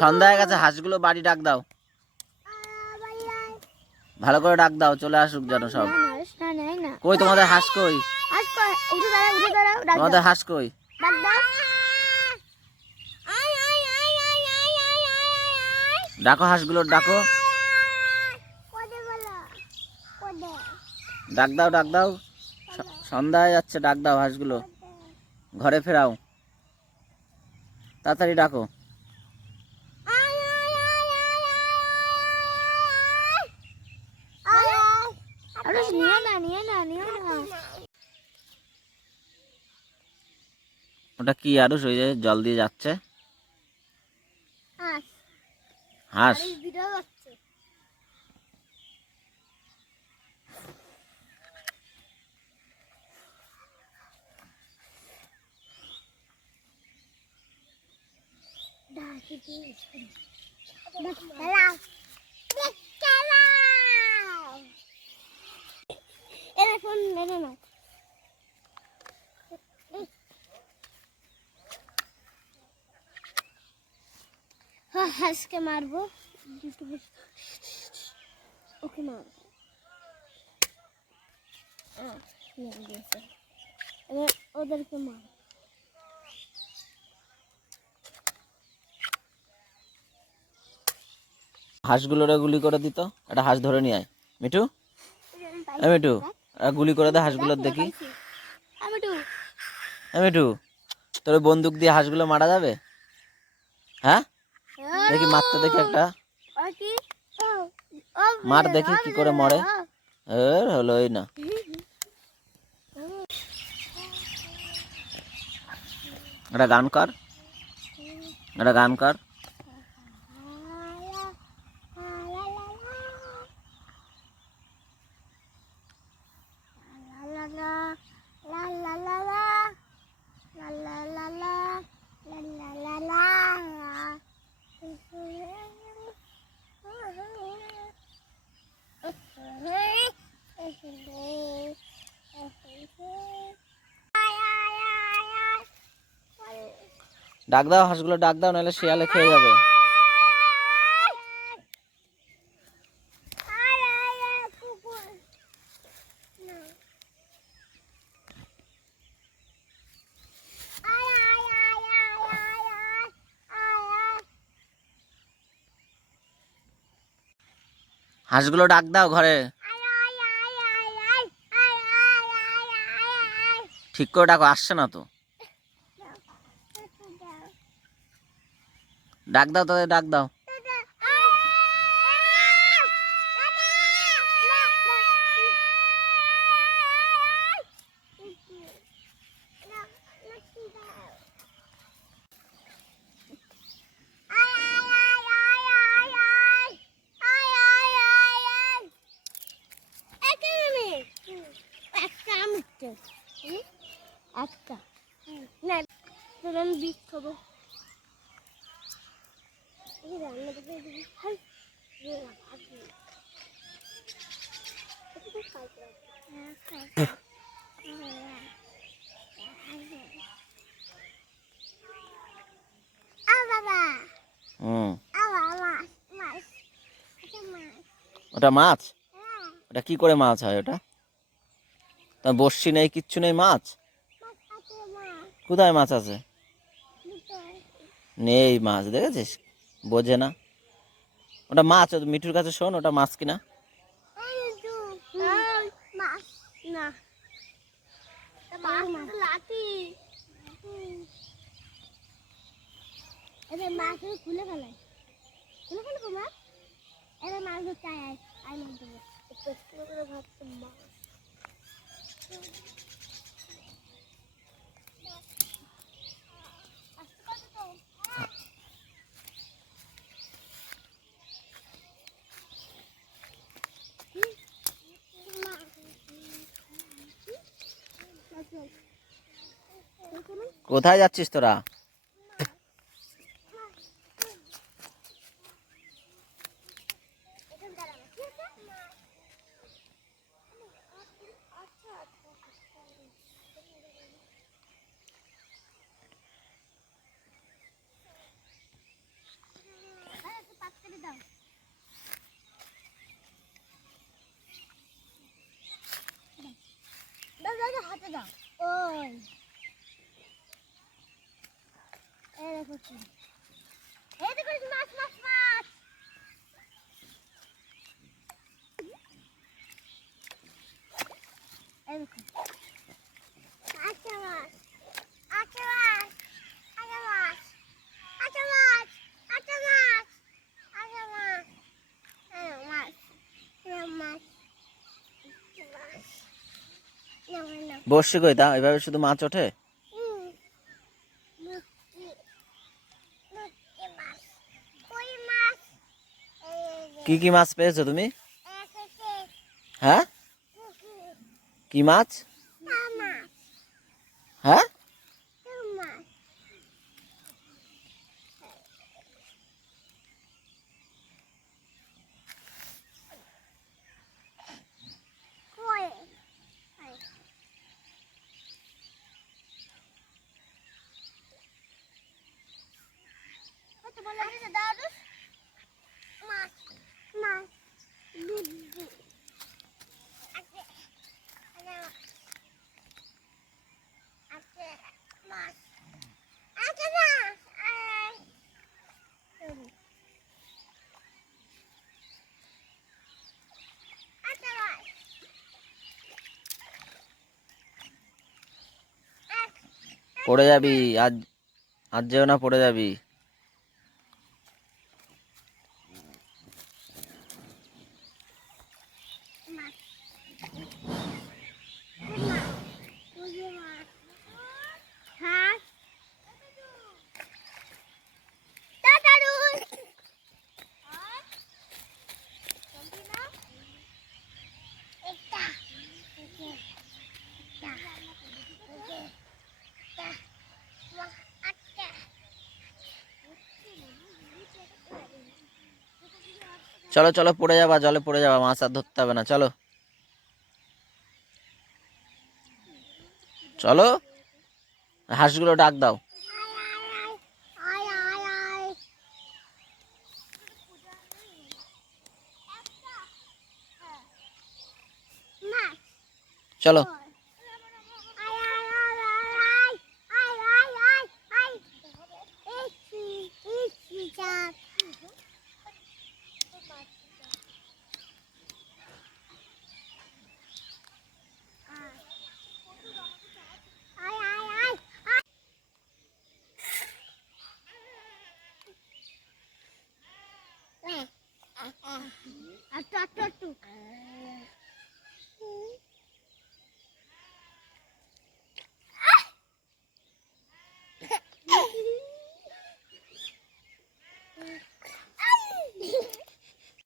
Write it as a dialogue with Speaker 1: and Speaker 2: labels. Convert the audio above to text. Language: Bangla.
Speaker 1: সন্ধ্যা হয়ে গেছে হাঁসগুলো বাড়ি ডাক দাও। ভালো করে ডাক দাও চলে আসুক যেন সব। কই তোমাদের হাঁস কই? তোমাদের হাঁস কই।
Speaker 2: ডাকো
Speaker 1: হাঁসগুলো ডাকো। ডাক দাও ডাক দাও। সন্ধ্যায় যাচ্ছে ডাক দাও হাঁসগুলো। ঘরে ফেরাও। তাড়াতাড়ি ডাকো
Speaker 2: আরে নিয়ে না নিয়ে না।
Speaker 1: ওটা কি আরও ওই যে জল দিয়ে যাচ্ছে? হাঁস।
Speaker 2: ভিডিও করছে হাঁসকে মারবো। ওকে মারবো। এবার ওদেরকে মার।
Speaker 1: হাঁসগুলোরে গুলি করে দিত। একটা হাঁস ধরে নিয়ে আয়। মিঠু? এ মিঠু গুলি করে দে হাঁসগুলোর দেখি এ মিঠু। তোর বন্দুক দিয়ে হাঁসগুলো মারা যাবে? হ্যাঁ? দেখি মারতে দেখি একটা। মার দেখি কি করে মরে। এ হলোই না। এটা গান কর। এটা গান কর। ডাক দাও, হাঁসগুলো ডাক দাও, নাহলে শিয়ালে খেয়ে যাবে। হাঁসগুলো ডাক দাও ঘরে। ঠিক করে ডাকো, আসছে না তো। ডাক দাও তাদের ডাক দাও
Speaker 2: একটা না আমি বিষ খাব
Speaker 1: ওটা মাছ? ওটা কি করে মাছ হয় ওটা? তা বর্ষি নেই, কিচ্ছু নেই, মাছ? কোথায় মাছ আছে? নেই মাছ, দেখেছিস? বোঝে না। ওটা মাছ মিঠুর কাছে শোন ওটা মাছ কিনা।
Speaker 2: মাছ না মাছ লাঠি এবার মাছ খুলে ফেলাই খুলে ফেলব মাছ এবার মাছ ধরতে আয় আয় আয় মাছ দেবো একটু করে ভাবছে মাছ
Speaker 1: কোথায় যাচ্ছিস তোরা?
Speaker 2: এই দেখো মাছ মাছ মাছ। এই দেখো। মাছ মাছ আচ্ছা মাছ আচ্ছা মাছ মাছ হ্যাঁ মাছ।
Speaker 1: বসছে কই? তা এভাবে শুধু মাছ ওঠে
Speaker 2: হুম মুক্তি মুক্তি মাছ কই মাছ এই যে
Speaker 1: কি কি মাছ পেয়েছ তুমি? হ্যাঁ? কি মাছ? হ্যাঁ?
Speaker 2: বলে আছে দাদু মাছ মাছ বুদ্ধি আছে আছে আছে মাছ আছে মাছ আয় আছে মাছ
Speaker 1: পড়ে যাবি আজ আজ যেও না পড়ে যাবি
Speaker 2: মাছ মাছ বুঝে মাছ হাঁস তাড়াতাড়ি একটা আচ্ছা
Speaker 1: চলো চলো, পড়ে যাবা, জলে পড়ে যাবা, মাছ আর ধরতে হবে না, চলো। চলো, হাঁসগুলো ডাক দাও। চলো।
Speaker 2: ট্রাক্টর